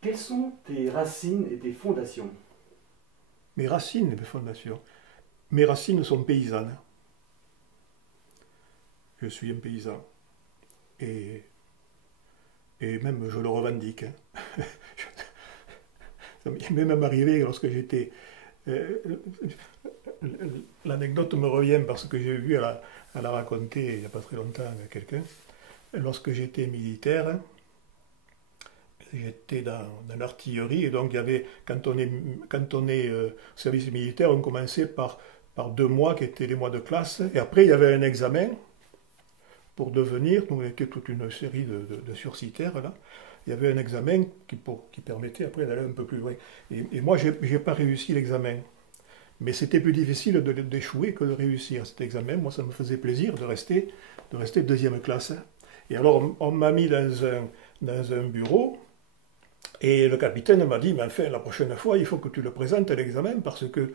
Quelles sont tes racines et tes fondations? Mes racines et mes fondations. Mes racines sont paysannes. Je suis un paysan. Et, et même je le revendique, hein. Ça m'est même arrivé lorsque j'étais... euh, L'anecdote me revient parce que j'ai vu à la raconter il n'y a pas très longtemps à quelqu'un. Lorsque j'étais militaire, j'étais dans l'artillerie et donc il y avait, quand on est service militaire, on commençait par 2 mois qui étaient les mois de classe et après il y avait un examen pour devenir, nous on était toute une série de sursitaires là, il y avait un examen qui permettait après d'aller un peu plus loin. Et moi j'ai pas réussi l'examen, mais c'était plus difficile d'échouer que de réussir cet examen. Moi ça me faisait plaisir de rester deuxième classe. Et alors on m'a mis dans un bureau. Et le capitaine m'a dit, mais enfin, la prochaine fois, il faut que tu le présentes à l'examen parce que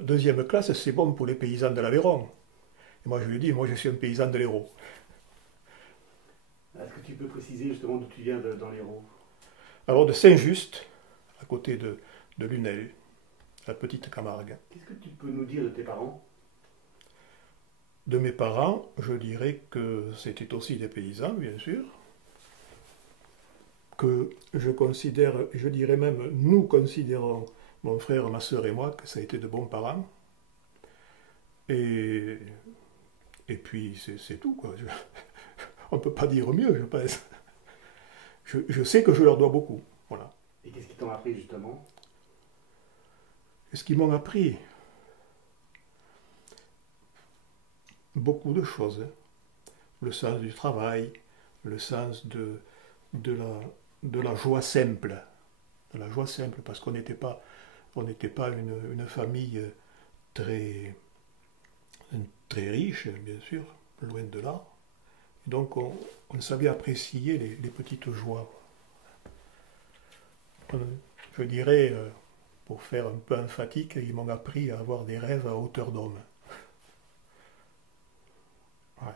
deuxième classe, c'est bon pour les paysans de l'Aveyron. Et moi, je lui ai dit, moi, je suis un paysan de l'Hérault. Est-ce que tu peux préciser justement d'où tu viens dans l'Hérault? Alors, de Saint-Just, à côté de Lunel, la petite Camargue. Qu'est-ce que tu peux nous dire de tes parents? De mes parents, je dirais que c'était aussi des paysans, bien sûr, que je considère, je dirais même, nous considérons, mon frère, ma sœur et moi, que ça a été de bons parents. Et, et puis, c'est tout, quoi. On ne peut pas dire mieux, je pense. Je sais que je leur dois beaucoup. Voilà. Et qu'est-ce qui t'ont appris justement? Est-ce qu'ils m'ont appris? Beaucoup de choses, hein. Le sens du travail, le sens de la joie simple. De la joie simple, parce on n'était pas une famille très, très riche, bien sûr, loin de là. Donc on savait apprécier les petites joies. Je dirais, pour faire un peu emphatique, ils m'ont appris à avoir des rêves à hauteur d'homme. Ouais.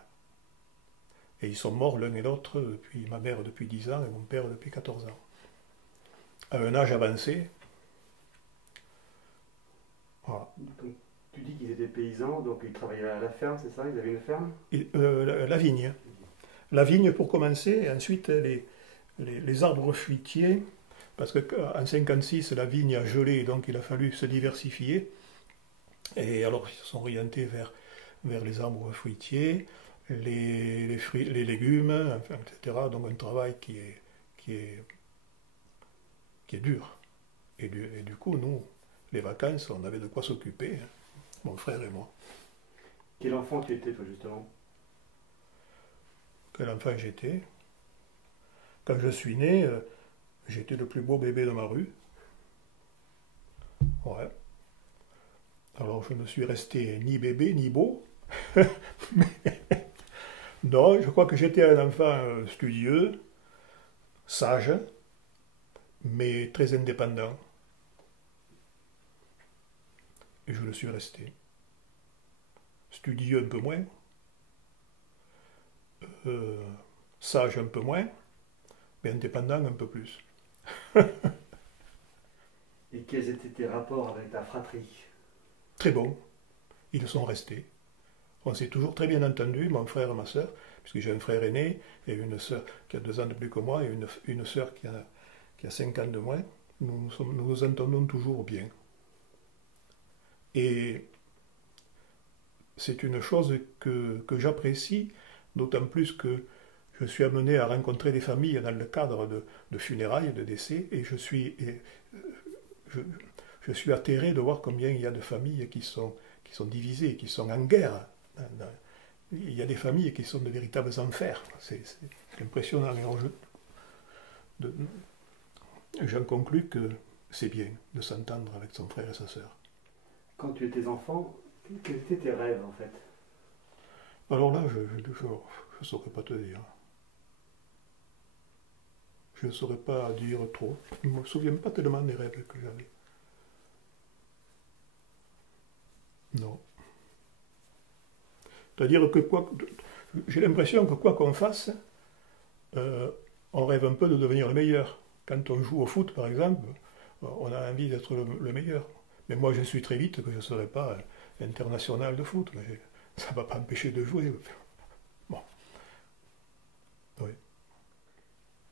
Et ils sont morts l'un et l'autre, depuis ma mère depuis 10 ans et mon père depuis 14 ans. À un âge avancé. Voilà. Donc, tu dis qu'ils étaient paysans, donc ils travaillaient à la ferme, c'est ça? Ils avaient une ferme? Et, la vigne. La vigne pour commencer, et ensuite les arbres fruitiers, parce qu'en 56, la vigne a gelé, donc il a fallu se diversifier. Et alors ils se sont orientés vers les arbres fruitiers, les fruits, les légumes, enfin, etc. Donc un travail qui est, qui est dur. Et du coup, nous, les vacances, on avait de quoi s'occuper, hein, mon frère et moi. Quel enfant tu étais toi justement? Quel enfant j'étais. Quand je suis né, j'étais le plus beau bébé de ma rue. Ouais. Alors je ne suis resté ni bébé ni beau. Non, je crois que j'étais un enfant studieux, sage, mais très indépendant. Et je le suis resté. Studieux un peu moins, euh, sage un peu moins, mais indépendant un peu plus. Et quels étaient tes rapports avec ta fratrie? Très bon, ils sont restés. On s'est toujours très bien entendu, mon frère et ma sœur, puisque j'ai un frère aîné et une sœur qui a 2 ans de plus que moi et une sœur qui a 5 ans de moins. Nous nous entendons toujours bien. Et c'est une chose que j'apprécie, d'autant plus que je suis amené à rencontrer des familles dans le cadre de funérailles, de décès, et je, je suis atterré de voir combien il y a de familles qui sont divisées, qui sont en guerre. Il y a des familles qui sont de véritables enfers. C'est impressionnant. J'en conclus que c'est bien de s'entendre avec son frère et sa sœur. Quand tu étais enfant, quels étaient tes rêves en fait? Alors là, je ne saurais pas te dire. Je ne saurais pas dire trop. Je ne me souviens pas tellement des rêves que j'avais. Non. C'est-à-dire que j'ai l'impression que quoi qu'on fasse, on rêve un peu de devenir le meilleur. quand on joue au foot, par exemple, on a envie d'être le meilleur. Mais moi, je suis très vite que je ne serai pas international de foot. Mais ça ne va pas empêcher de jouer. Bon, oui.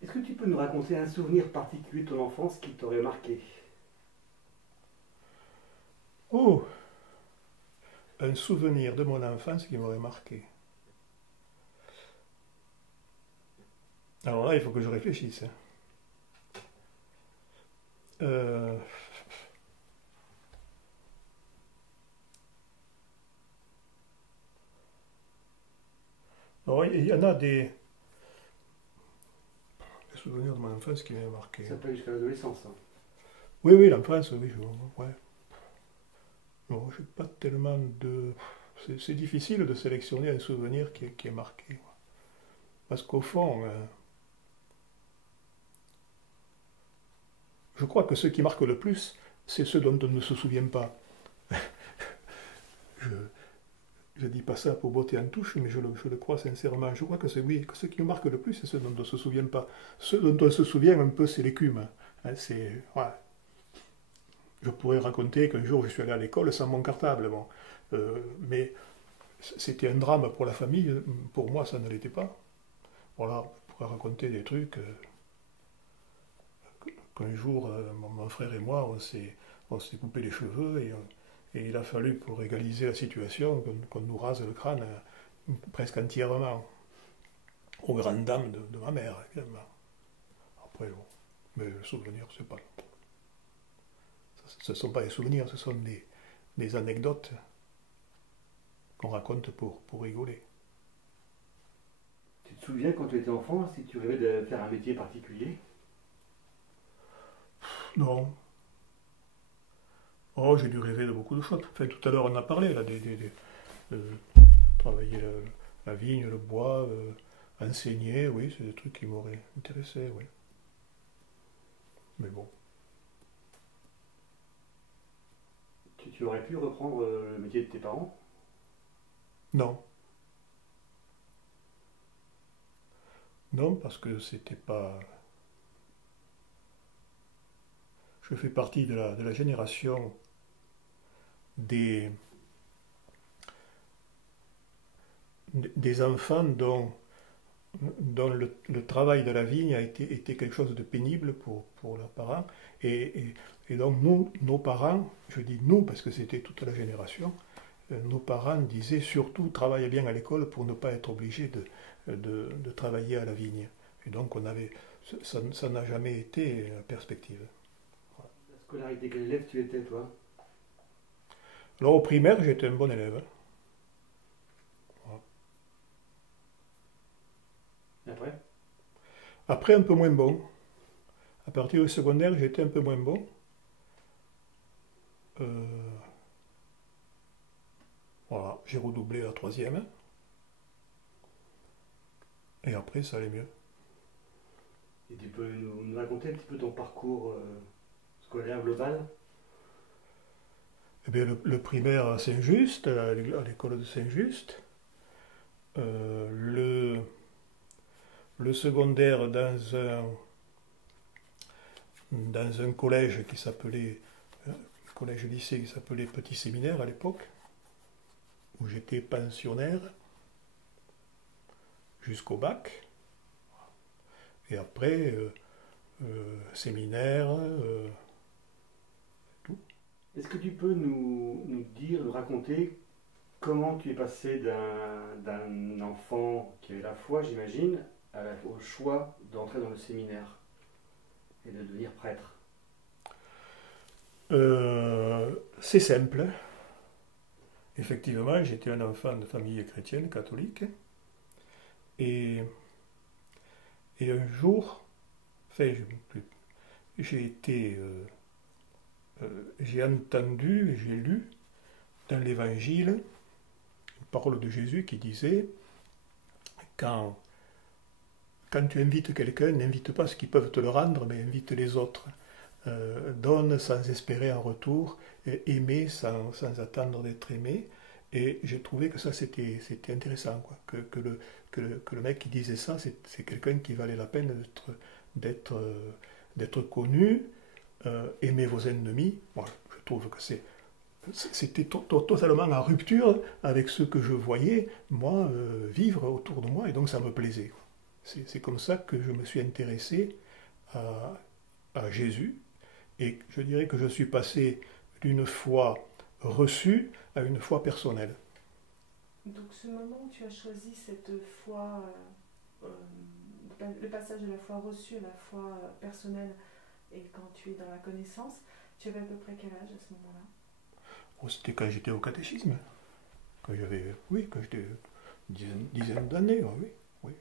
Est-ce que tu peux nous raconter un souvenir particulier de ton enfance qui t'aurait marqué? Oh, un souvenir de mon enfance qui m'aurait marqué. Alors là, il faut que je réfléchisse. Euh, alors, il y en a des souvenirs de mon enfance qui m'ont marqué. Ça peut aller jusqu'à l'adolescence. Hein. Oui, oui, l'enfance, oui, ouais. Non, je n'ai pas tellement de... C'est difficile de sélectionner un souvenir qui est marqué. Parce qu'au fond, je crois que ce qui marque le plus, c'est ceux dont on ne se souvient pas. Je ne dis pas ça pour botter en touche, mais je le crois sincèrement. Je crois que oui, que ce qui nous marque le plus, c'est ceux dont on ne se souvient pas. Ceux dont on se souvient un peu, c'est l'écume. Hein, ouais. Je pourrais raconter qu'un jour je suis allé à l'école sans mon cartable, bon. Mais c'était un drame pour la famille, pour moi ça ne l'était pas. Voilà, je pourrais raconter des trucs qu'un jour mon frère et moi on s'est coupé les cheveux et il a fallu pour égaliser la situation qu'on nous rase le crâne presque entièrement, aux grandes dames de ma mère, évidemment. Après, bon, mais le souvenir, c'est pas... Ce ne sont pas des souvenirs, ce sont des anecdotes qu'on raconte pour rigoler. Tu te souviens quand tu étais enfant, si tu rêvais de faire un métier particulier? Non. Oh, j'ai dû rêver de beaucoup de choses. Enfin, tout à l'heure, on a parlé là, de travailler la vigne, le bois, enseigner, oui, c'est des trucs qui m'auraient intéressé, oui. Mais bon. Tu aurais pu reprendre le métier de tes parents? Non. Non, parce que c'était pas... Je fais partie de la génération des enfants dont le travail de la vigne était quelque chose de pénible pour leurs parents. Et donc nous, nos parents, je dis nous parce que c'était toute la génération, nos parents disaient surtout travaillez bien à l'école pour ne pas être obligé de travailler à la vigne. Et donc ça n'a jamais été la perspective. La scolarité, quel élève tu étais toi? Alors au primaire, j'étais un bon élève. Et après? Après, un peu moins bon. À partir du secondaire, j'étais un peu moins bon. Voilà, j'ai redoublé la troisième. Et après, ça allait mieux. Et tu peux nous raconter un petit peu ton parcours scolaire global? Eh bien, le primaire à Saint-Just, à l'école de Saint-Just. Le secondaire dans un collège qui s'appelait, collège-lycée qui s'appelait Petit Séminaire à l'époque, où j'étais pensionnaire jusqu'au bac. Et après, séminaire, tout. Est-ce que tu peux nous dire, nous raconter comment tu es passé d'un enfant qui avait la foi, j'imagine, au choix d'entrer dans le séminaire et de devenir prêtre? C'est simple. Effectivement, j'étais un enfant de famille chrétienne, catholique. Et un jour, enfin, j'ai entendu, j'ai lu dans l'Évangile une parole de Jésus qui disait quand tu invites quelqu'un, n'invite pas ceux qui peuvent te le rendre, mais invite les autres. Donne sans espérer en retour, aimer sans attendre d'être aimé. Et j'ai trouvé que ça c'était intéressant, quoi. Que le mec qui disait ça, c'est quelqu'un qui valait la peine d'être d'être connu, aimer vos ennemis. Moi, je trouve que c'était totalement en rupture avec ce que je voyais, moi, vivre autour de moi, et donc ça me plaisait. C'est comme ça que je me suis intéressé à Jésus, et je dirais que je suis passé d'une foi reçue à une foi personnelle. Donc ce moment où tu as choisi cette foi, le passage de la foi reçue à la foi personnelle, et quand tu es dans la connaissance, tu avais à peu près quel âge à ce moment-là? Oh, c'était quand j'étais au catéchisme. Quand j'avais, oui, quand j'étais dizaine d'années, oui, oui.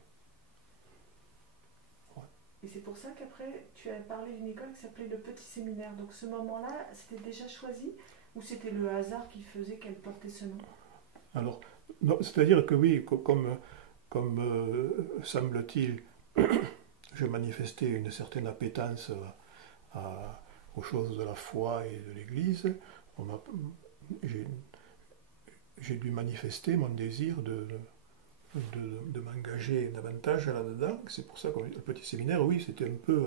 Ouais. Et c'est pour ça qu'après, tu as parlé d'une école qui s'appelait le Petit Séminaire. Donc ce moment-là, c'était déjà choisi ou c'était le hasard qui faisait qu'elle portait ce nom? Alors, c'est-à-dire que oui, comme semble-t-il, je manifestais une certaine appétence aux choses de la foi et de l'Église, j'ai dû manifester mon désir de m'engager davantage là-dedans. C'est pour ça que le petit séminaire, oui, c'était un peu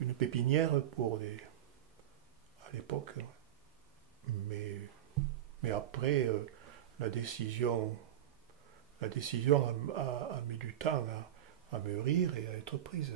une pépinière à l'époque. Mais après, la décision a mis du temps à mûrir et à être prise.